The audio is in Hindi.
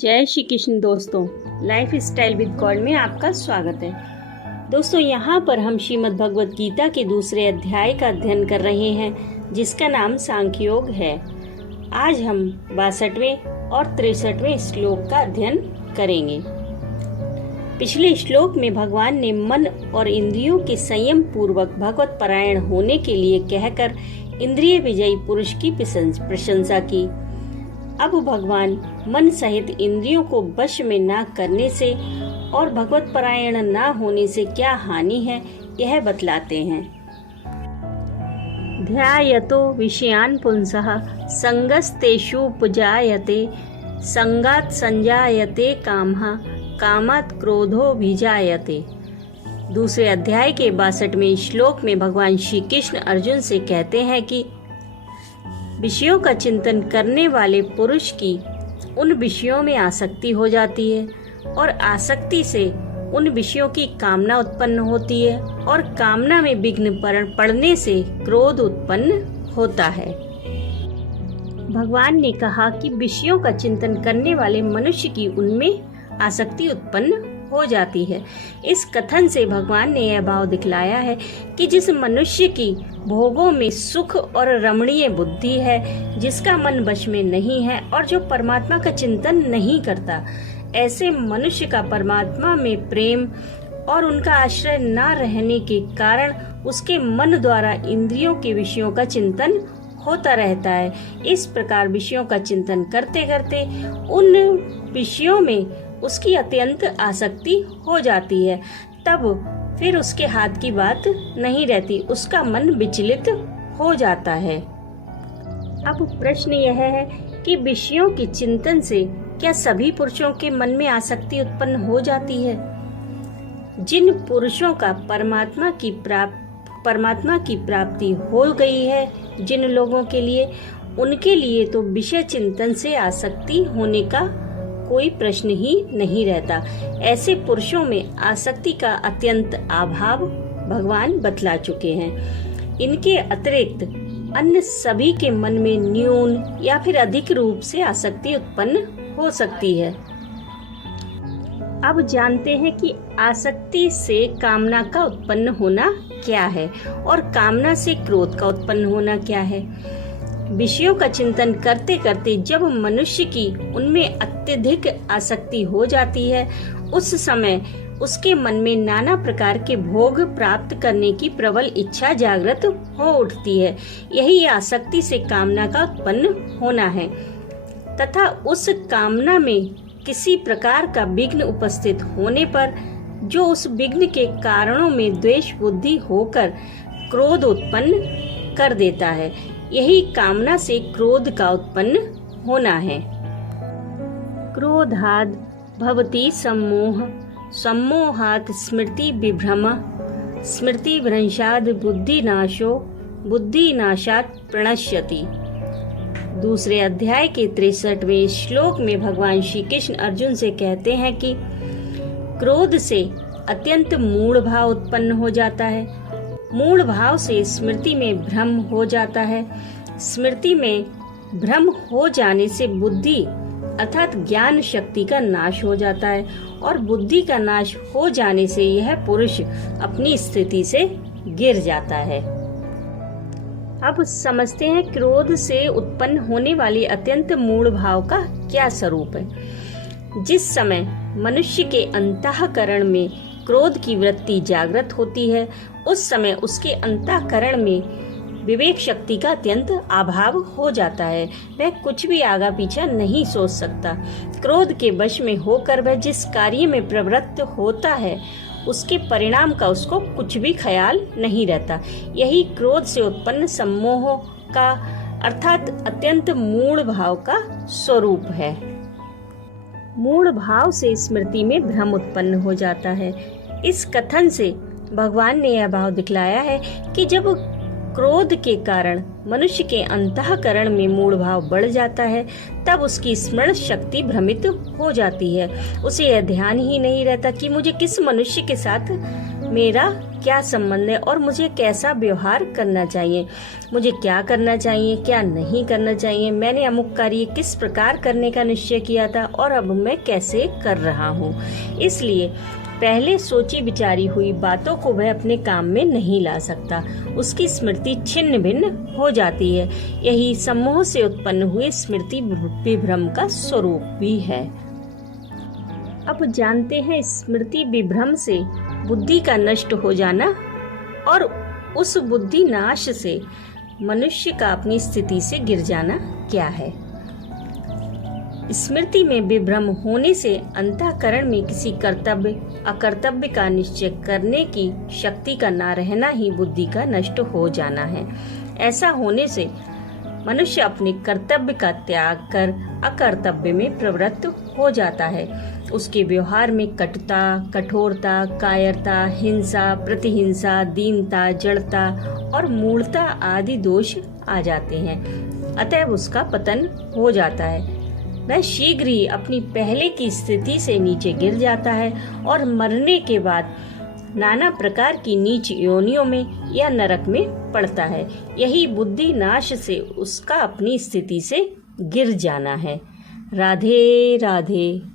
जय श्री कृष्ण दोस्तों, लाइफ स्टाइल विद गॉड में आपका स्वागत है। दोस्तों, यहाँ पर हम श्रीमद् भगवत गीता के दूसरे अध्याय का अध्ययन कर रहे हैं, जिसका नाम सांख्य योग है। आज हम 62वें और 63वें श्लोक का अध्ययन करेंगे। पिछले श्लोक में भगवान ने मन और इंद्रियों के संयम पूर्वक भगवत परायण होने के लिए कहकर इंद्रिय विजयी पुरुष की प्रशंसा की। अब भगवान मन सहित इंद्रियों को वश में न करने से और भगवत परायण न होने से क्या हानि है, यह बतलाते हैं। ध्यायतो विषयान पुंसः संगस्तेषुपजायते संगात् संजायते कामः कामात् क्रोधोऽभिजायते। दूसरे अध्याय के 62वें श्लोक में भगवान श्री कृष्ण अर्जुन से कहते हैं कि विषयों का चिंतन करने वाले पुरुष की उन विषयों में आसक्ति हो जाती है और आसक्ति से उन विषयों की कामना उत्पन्न होती है और कामना में विघ्न पड़ने से क्रोध उत्पन्न होता है। भगवान ने कहा कि विषयों का चिंतन करने वाले मनुष्य की उनमें आसक्ति उत्पन्न हो जाती है। इस कथन से भगवान ने यह भाव दिखलाया है कि जिस मनुष्य की भोगों में सुख और रमणीय बुद्धि है, जिसका मन वश में नहीं है और जो परमात्मा का चिंतन नहीं करता, ऐसे मनुष्य का परमात्मा में प्रेम और उनका आश्रय न रहने के कारण उसके मन द्वारा इंद्रियों के विषयों का चिंतन होता रहता है। इस प्रकार विषयों का चिंतन करते करते उन विषयों में उसकी अत्यंत आसक्ति हो जाती है। तब फिर उसके हाथ की बात नहीं रहती, उसका मन विचलित हो जाता है। अब प्रश्न यह है कि विषयों के चिंतन से क्या सभी पुरुषों के मन में आसक्ति उत्पन्न हो जाती है? जिन पुरुषों का परमात्मा की प्राप्ति हो गई है, जिन लोगों के लिए, उनके लिए तो विषय चिंतन से आसक्ति होने का कोई प्रश्न ही नहीं रहता। ऐसे पुरुषों में आसक्ति का अत्यंत अभाव भगवान बतला चुके हैं। इनके अतिरिक्त अन्य सभी के मन में न्यून या फिर अधिक रूप से आसक्ति उत्पन्न हो सकती है। अब जानते हैं कि आसक्ति से कामना का उत्पन्न होना क्या है और कामना से क्रोध का उत्पन्न होना क्या है। विषयों का चिंतन करते करते जब मनुष्य की उनमें अत्यधिक आसक्ति हो जाती है, उस समय उसके मन में नाना प्रकार के भोग प्राप्त करने की प्रबल इच्छा जागृत हो उठती है। यही आसक्ति से कामना का उत्पन्न होना है तथा उस कामना में किसी प्रकार का विघ्न उपस्थित होने पर जो उस विघ्न के कारणों में द्वेष बुद्धि होकर क्रोध उत्पन्न कर देता है। यही कामना से क्रोध का उत्पन्न होना है। क्रोधाद् भवति सम्मोह, सम्मोहात् स्मृति विभ्रम, स्मृति भ्रंशाद् बुद्धिनाशो, बुद्धिनाशात् प्रणश्यति। दूसरे अध्याय के 63वें श्लोक में भगवान श्री कृष्ण अर्जुन से कहते हैं कि क्रोध से अत्यंत मूढ़ भाव उत्पन्न हो जाता है। मूढ़ भाव से स्मृति में भ्रम हो जाता है। स्मृति में भ्रम हो जाने से बुद्धि अर्थात ज्ञान शक्ति का नाश हो जाता है और बुद्धि का नाश हो जाने से यह पुरुष अपनी स्थिति से गिर जाता है। अब समझते हैं क्रोध से उत्पन्न होने वाली अत्यंत मूढ़ भाव का क्या स्वरूप है। जिस समय मनुष्य के अंतःकरण में क्रोध की वृत्ति जागृत होती है, उस समय उसके अंतःकरण में विवेक शक्ति का अत्यंत अभाव हो जाता है। वह कुछ भी आगा पीछा नहीं सोच सकता। क्रोध के वश में होकर वह जिस कार्य में प्रवृत्त होता है, उसके परिणाम का उसको कुछ भी ख्याल नहीं रहता। यही क्रोध से उत्पन्न सम्मोह का अर्थात अत्यंत मूढ़ भाव का स्वरूप है। मूढ़ भाव से स्मृति में भ्रम उत्पन्न हो जाता है। इस कथन से भगवान ने यह भाव दिखलाया है कि जब क्रोध के कारण मनुष्य के अंतःकरण में मूढ़ भाव बढ़ जाता है, तब उसकी स्मरण शक्ति भ्रमित हो जाती है। उसे यह ध्यान ही नहीं रहता कि मुझे किस मनुष्य के साथ मेरा क्या संबंध है और मुझे कैसा व्यवहार करना चाहिए, मुझे क्या करना चाहिए, क्या नहीं करना चाहिए, मैंने अमुक कार्य किस प्रकार करने का निश्चय किया था और अब मैं कैसे कर रहा हूँ। इसलिए पहले सोची विचारी हुई बातों को वह अपने काम में नहीं ला सकता, उसकी स्मृति छिन्न भिन्न हो जाती है। यही सम्मोह से उत्पन्न हुए स्मृति विभ्रम का स्वरूप भी है। अब जानते हैं स्मृति विभ्रम से बुद्धि का नष्ट हो जाना और उस बुद्धि नाश से मनुष्य का अपनी स्थिति से गिर जाना क्या है। स्मृति में विभ्रम होने से अंतःकरण में किसी कर्तव्य अकर्तव्य का निश्चय करने की शक्ति का न रहना ही बुद्धि का नष्ट हो जाना है। ऐसा होने से मनुष्य अपने कर्तव्य का त्याग कर अकर्तव्य में प्रवृत्त हो जाता है। उसके व्यवहार में कटुता, कठोरता, कायरता, हिंसा, प्रतिहिंसा, दीनता, जड़ता और मूढ़ता आदि दोष आ जाते हैं। अतएव उसका पतन हो जाता है। वह शीघ्र ही अपनी पहले की स्थिति से नीचे गिर जाता है और मरने के बाद नाना प्रकार की नीच योनियों में या नरक में पड़ता है। यही बुद्धि नाश से उसका अपनी स्थिति से गिर जाना है। राधे राधे।